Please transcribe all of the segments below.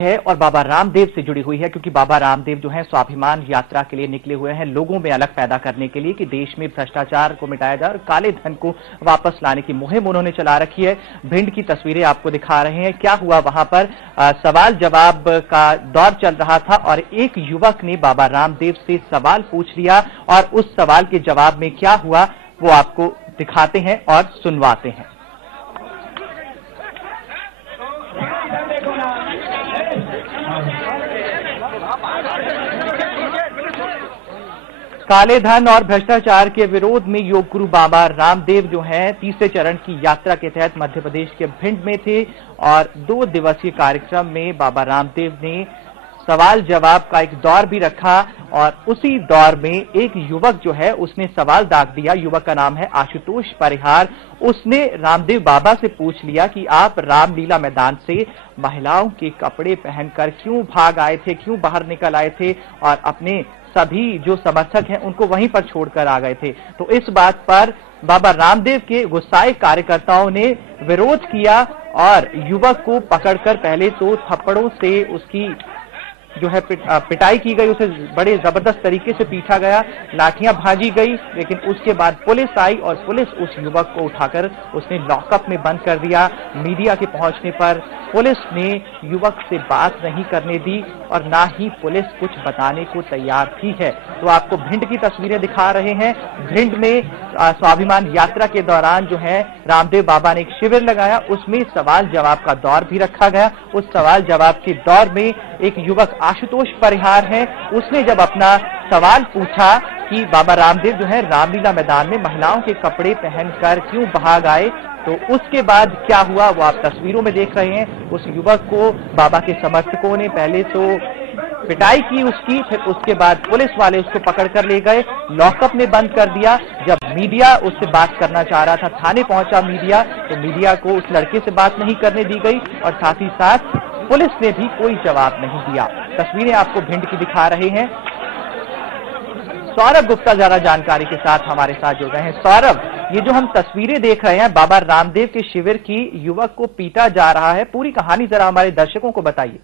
है और बाबा रामदेव से जुड़ी हुई है, क्योंकि बाबा रामदेव जो है स्वाभिमान यात्रा के लिए निकले हुए हैं, लोगों में अलग पैदा करने के लिए कि देश में भ्रष्टाचार को मिटाया जाए और काले धन को वापस लाने की मुहिम उन्होंने चला रखी है। भिंड की तस्वीरें आपको दिखा रहे हैं। क्या हुआ वहां पर, सवाल जवाब का दौर चल रहा था और एक युवक ने बाबा रामदेव से सवाल पूछ लिया और उस सवाल के जवाब में क्या हुआ वो आपको दिखाते हैं और सुनवाते हैं। काले धन और भ्रष्टाचार के विरोध में योग गुरु बाबा रामदेव जो हैं तीसरे चरण की यात्रा के तहत मध्य प्रदेश के भिंड में थे और 2 दिवसीय कार्यक्रम में बाबा रामदेव ने सवाल जवाब का एक दौर भी रखा और उसी दौर में एक युवक जो है उसने सवाल दाग दिया। युवक का नाम है आशुतोष परिहार। उसने रामदेव बाबा से पूछ लिया कि आप रामलीला मैदान से महिलाओं के कपड़े पहनकर क्यों भाग आए थे, क्यों बाहर निकल आए थे और अपने सभी जो समर्थक हैं उनको वहीं पर छोड़कर आ गए थे। तो इस बात पर बाबा रामदेव के गुस्साए कार्यकर्ताओं ने विरोध किया और युवक को पकड़कर पहले तो थप्पड़ों से उसकी जो है पिटाई की गई, उसे बड़े जबरदस्त तरीके से पीटा गया, लाठियां भाजी गई। लेकिन उसके बाद पुलिस आई और पुलिस उस युवक को उठाकर उसने लॉकअप में बंद कर दिया। मीडिया के पहुंचने पर पुलिस ने युवक से बात नहीं करने दी और ना ही पुलिस कुछ बताने को तैयार थी है। तो आपको भिंड की तस्वीरें दिखा रहे हैं। भिंड में स्वाभिमान यात्रा के दौरान जो है रामदेव बाबा ने एक शिविर लगाया, उसमें सवाल जवाब का दौर भी रखा गया। उस सवाल जवाब के दौर में एक युवक आशुतोष परिहार है, उसने जब अपना सवाल पूछा कि बाबा रामदेव जो है रामलीला मैदान में महिलाओं के कपड़े पहनकर क्यों भाग आए, तो उसके बाद क्या हुआ वो आप तस्वीरों में देख रहे हैं। उस युवक को बाबा के समर्थकों ने पहले तो पिटाई की उसकी, फिर उसके बाद पुलिस वाले उसको पकड़कर ले गए, लॉकअप में बंद कर दिया। जब मीडिया उससे बात करना चाह रहा था, थाने पहुंचा मीडिया, तो मीडिया को उस लड़के से बात नहीं करने दी गई और साथ ही साथ पुलिस ने भी कोई जवाब नहीं दिया। तस्वीरें आपको भिंड की दिखा रहे हैं। सौरभ गुप्ता ज्यादा जानकारी के साथ हमारे साथ जुड़ गए हैं। सौरभ, ये जो हम तस्वीरें देख रहे हैं बाबा रामदेव के शिविर की, युवक को पीटा जा रहा है, पूरी कहानी जरा हमारे दर्शकों को बताइए।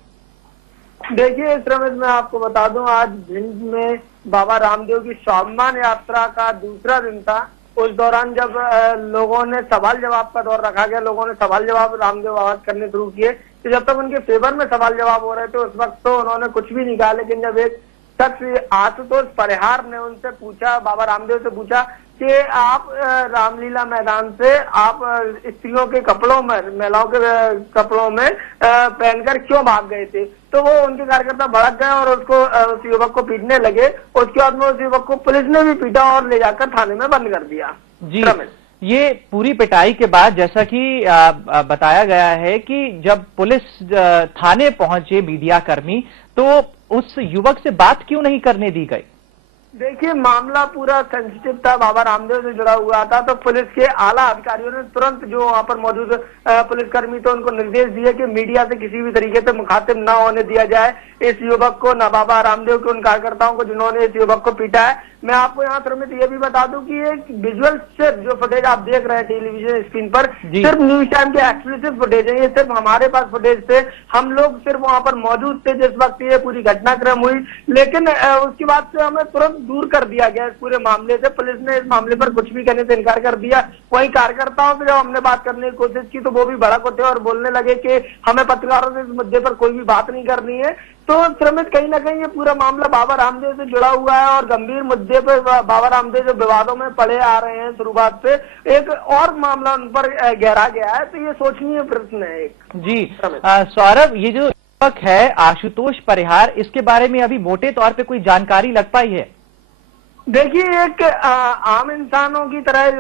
देखिए रमेश, मैं आपको बता दूं, आज भिंड में बाबा रामदेव की स्वाभिमान यात्रा का दूसरा दिन था। उस दौरान जब लोगों ने सवाल जवाब का दौर रखा गया, लोगों ने सवाल जवाब रामदेव बाबा करने शुरू किए, तो जब तक उनके फेवर में सवाल जवाब हो रहे थे उस वक्त तो उन्होंने कुछ भी नहीं कहा। लेकिन जब एक शख्स आशुतोष परिहार ने उनसे पूछा, बाबा रामदेव से पूछा कि आप रामलीला मैदान से आप स्त्रियों के कपड़ों में, महिलाओं के कपड़ों में पहनकर क्यों भाग गए थे, तो वो उनके कार्यकर्ता भड़क गए और उस युवक को पीटने लगे। उसके बाद में उस युवक को पुलिस ने भी पीटा और ले जाकर थाने में बंद कर दिया। जी, ये पूरी पिटाई के बाद जैसा कि बताया गया है कि जब पुलिस थाने पहुंचे मीडिया कर्मी, तो उस युवक से बात क्यों नहीं करने दी गई? देखिए, मामला पूरा सेंसिटिव था, बाबा रामदेव से जुड़ा हुआ था, तो पुलिस के आला अधिकारियों ने तुरंत जो वहां पर मौजूद पुलिसकर्मी थे उनको निर्देश दिए कि मीडिया से किसी भी तरीके से मुखातिब न होने दिया जाए इस युवक को, न बाबा रामदेव के उन कार्यकर्ताओं को जिन्होंने इस युवक को पीटा है। मैं आपको यहाँ तुरंत ये भी बता दूं कि एक विजुअल सिर्फ जो फुटेज आप देख रहे हैं टेलीविजन स्क्रीन पर, सिर्फ न्यूज टाइम के एक्सक्लूसिव फुटेज है। ये सिर्फ हमारे पास फुटेज थे, हम लोग सिर्फ वहां पर मौजूद थे जिस वक्त ये पूरी घटनाक्रम हुई। लेकिन उसके बाद से हमें तुरंत दूर कर दिया गया इस पूरे मामले से। पुलिस ने इस मामले पर कुछ भी कहने से इनकार कर दिया। वहीं कार्यकर्ताओं से जब हमने बात करने की कोशिश की तो वो भी भड़क उठे और बोलने लगे कि हमें पत्रकारों से इस मुद्दे पर कोई भी बात नहीं करनी है। तो श्रमित कहीं ना कहीं ये पूरा मामला बाबा रामदेव से जुड़ा हुआ है और गंभीर मुद्दे पर बाबा रामदेव जो विवादों में पड़े आ रहे हैं शुरुआत से, एक और मामला उन पर गहरा गया है। तो ये सोचनीय प्रश्न है एक। जी सौरभ, ये जो युवक है आशुतोष परिहार, इसके बारे में अभी मोटे तौर पे कोई जानकारी लग पाई है? देखिए, एक आम इंसानों की तरह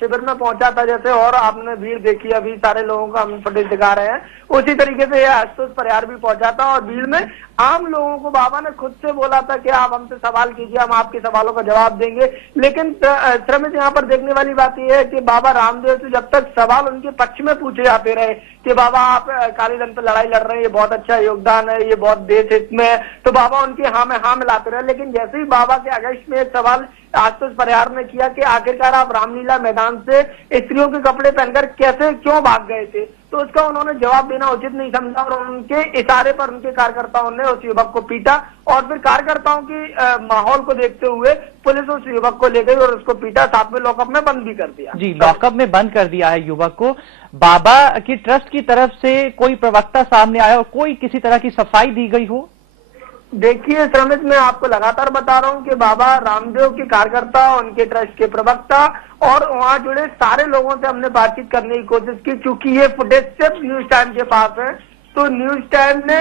शिविर में पहुंचा था जैसे, और आपने भीड़ देखी, अभी सारे लोगों का हम फुटेज दिखा रहे हैं, उसी तरीके से आशुतोष परिहार भी पहुंचा था और भीड़ में आम लोगों को बाबा ने खुद से बोला था कि आप हमसे सवाल कीजिए, हम आपके सवालों का जवाब देंगे। लेकिन श्रमित यहाँ पर देखने वाली बात यह है कि बाबा रामदेव से जब तक सवाल उनके पक्ष में पूछे जाते रहे कि बाबा आप काले धन पर लड़ाई लड़ रहे हैं, ये बहुत अच्छा योगदान है, ये बहुत देश हित में है, तो बाबा उनके हाँ में हाँ मिलाते रहे। लेकिन जैसे ही बाबा के अगस्त में एक सवाल आशुतोष परिहार ने किया कि आखिरकार आप रामलीला मैदान से स्त्रियों के कपड़े पहनकर कैसे क्यों भाग गए थे, तो उसका उन्होंने जवाब देना उचित नहीं समझा और उनके इशारे पर उनके कार्यकर्ताओं ने उस युवक को पीटा और फिर कार्यकर्ताओं की माहौल को देखते हुए पुलिस उस युवक को ले गई और उसको पीटा, साथ में लॉकअप में बंद भी कर दिया। जी, लॉकअप में बंद कर दिया है युवक को। बाबा की ट्रस्ट की तरफ से कोई प्रवक्ता सामने आया और कोई किसी तरह की सफाई दी गई हो? देखिए श्रमित, मैं आपको लगातार बता रहा हूं कि बाबा रामदेव के कार्यकर्ता, उनके ट्रस्ट के प्रवक्ता और वहां जुड़े सारे लोगों से हमने बातचीत करने की कोशिश की। चूंकि ये फुटेज सिर्फ न्यूज टाइम के पास है, तो न्यूज टाइम ने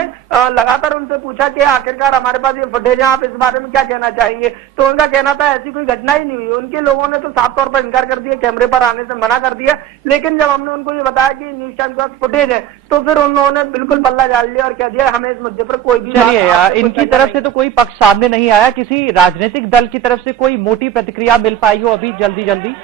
लगातार उनसे पूछा कि आखिरकार हमारे पास ये फुटेज है, आप इस बारे में क्या कहना चाहेंगे। तो उनका कहना था ऐसी कोई घटना ही नहीं हुई। उनके लोगों ने तो साफ तौर पर इनकार कर दिया, कैमरे पर आने से मना कर दिया। लेकिन जब हमने उनको ये बताया कि न्यूज टाइम के पास फुटेज है, तो फिर उन्होंने बिल्कुल पल्ला झाड़ लिया और कह दिया हमें इस मुद्दे पर कोई भी। चलिए, इनकी तरफ से तो कोई पक्ष सामने नहीं आया, किसी राजनीतिक दल की तरफ से कोई मोटी प्रतिक्रिया मिल पाई हो अभी जल्दी?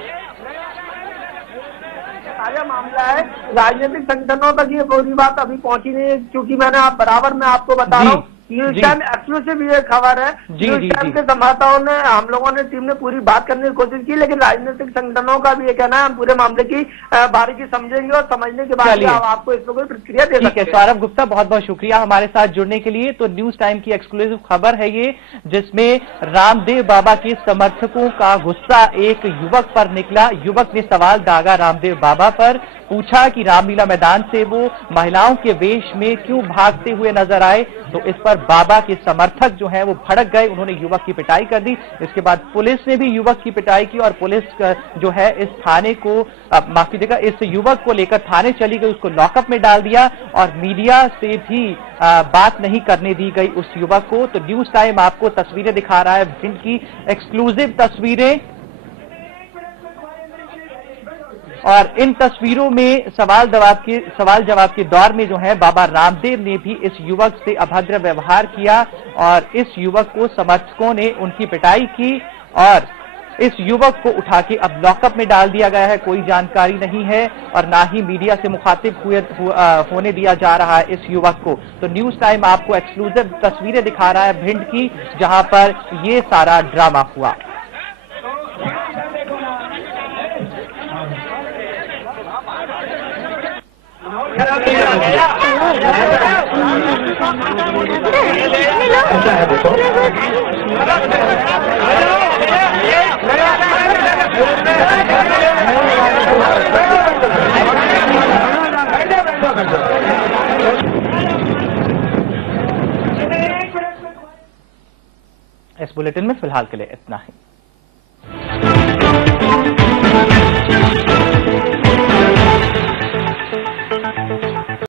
ताजा मामला है, राजनीतिक संगठनों तक ये पूरी बात अभी पहुंची नहीं है, क्योंकि मैं आपको बता रहा हूँ न्यूज टाइम एक्सक्लूसिव ये खबर है। न्यूज टाइम के संवाददाताओं ने, हम लोगों ने टीम ने पूरी बात करने की कोशिश की, लेकिन राजनीतिक संगठनों का भी ये कहना है हम पूरे मामले की बारीकी समझेंगे और समझने के बाद आपको इसमें कोई प्रतिक्रिया दे सकते हैं। सौरभ गुप्ता, बहुत बहुत शुक्रिया हमारे साथ जुड़ने के लिए। तो न्यूज टाइम की एक्सक्लूसिव खबर है ये, जिसमें रामदेव बाबा के समर्थकों का गुस्सा एक युवक पर निकला। युवक ने सवाल दागा रामदेव बाबा पर, पूछा कि रामलीला मैदान से वो महिलाओं के वेश में क्यों भागते हुए नजर आए। तो इस पर बाबा के समर्थक जो हैं वो भड़क गए, उन्होंने युवक की पिटाई कर दी। इसके बाद पुलिस ने भी युवक की पिटाई की और पुलिस जो है इस थाने को, माफ कीजिएगा, इस युवक को लेकर थाने चली गई, उसको लॉकअप में डाल दिया और मीडिया से भी बात नहीं करने दी गई उस युवक को। तो न्यूज टाइम आपको तस्वीरें दिखा रहा है, भिंड की एक्सक्लूसिव तस्वीरें, और इन तस्वीरों में सवाल जवाब के दौर में जो है बाबा रामदेव ने भी इस युवक से अभद्र व्यवहार किया और इस युवक को समर्थकों ने उनकी पिटाई की और इस युवक को उठा के अब लॉकअप में डाल दिया गया है। कोई जानकारी नहीं है और ना ही मीडिया से मुखातिब होने दिया जा रहा है इस युवक को। तो न्यूज टाइम आपको एक्सक्लूसिव तस्वीरें दिखा रहा है भिंड की, जहां पर ये सारा ड्रामा हुआ। इस बुलेटिन में फिलहाल के लिए इतना ही।